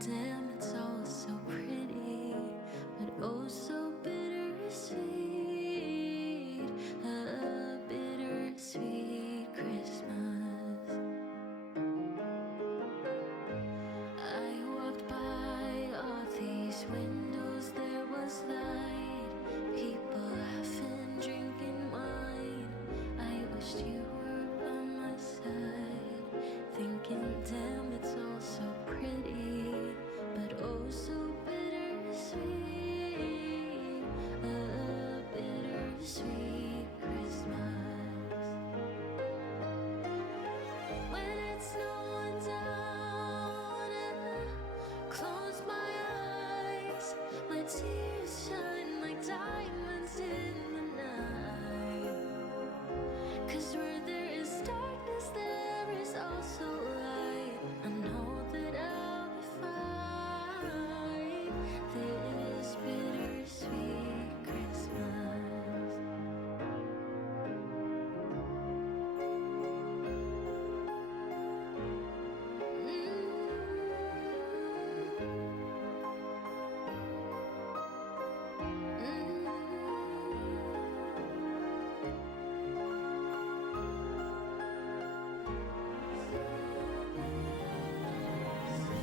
damn, it's all so pretty, but oh so bittersweet. A bittersweet Christmas. I walked by all these windows, there was light, people laughing, drinking wine. I wished you were by my side, thinking, damn, it's all so pretty, but oh so bittersweet. A bittersweet Christmas. When it's snowing down and I close my eyes, my tears shine like diamonds in the night. 'Cause where there is darkness, there is also light. I know that I'll be fine this bittersweet Christmas.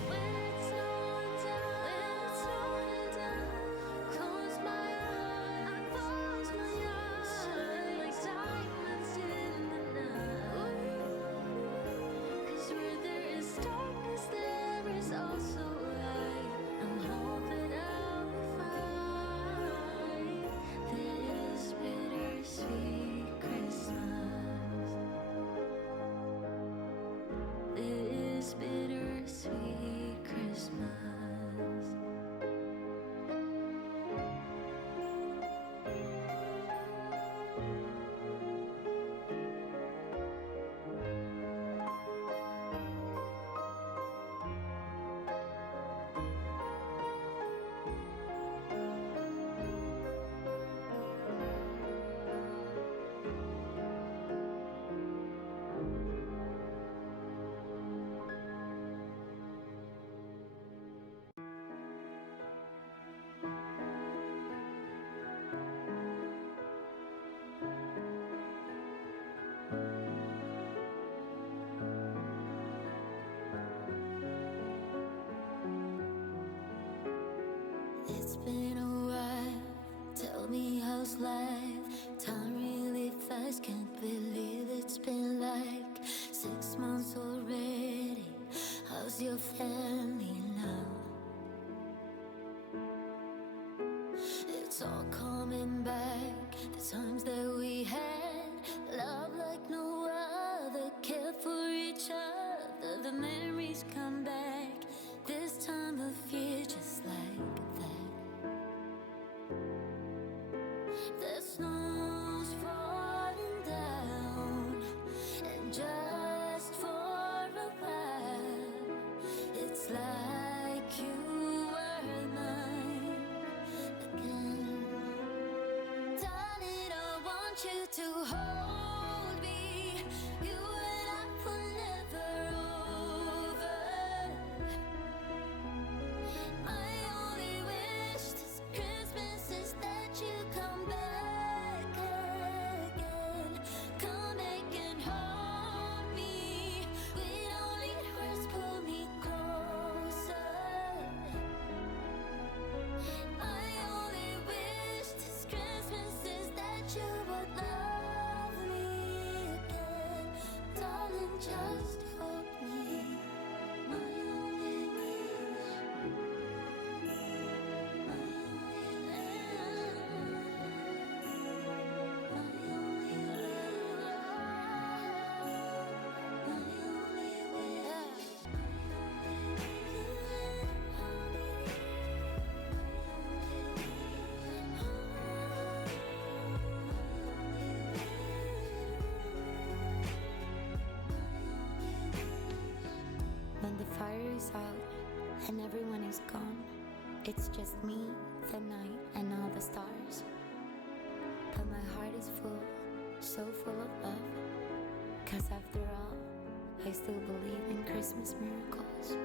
When it's snowing down, close my eyes, I close my eyes, like diamonds in the night. 'Cause where there is darkness, there is also light. I know that I'll be fine this bittersweet Christmas. This bittersweet Christmas. It's been a while, tell me how's life? Time really fast, can't believe it's been like 6 months already. How's your family now? It's all coming back, the times that we had, love like no other, care for each other, the memories come back, this time of year just like that. The snow's falling down, and just for a while, it's like you were mine again. Darling, I want you to hold me. You and I were never over. My only wish this Christmas is that you come back again. Come back and hold me. We don't need words, pull me closer. My only wish this Christmas is that you would love me again. Darling, just hold me. My only wish. When the fire is out and everyone is gone, it's just me, the night, and all the stars. But my heart is full, so full of love. 'Cause after all, I still believe in Christmas miracles.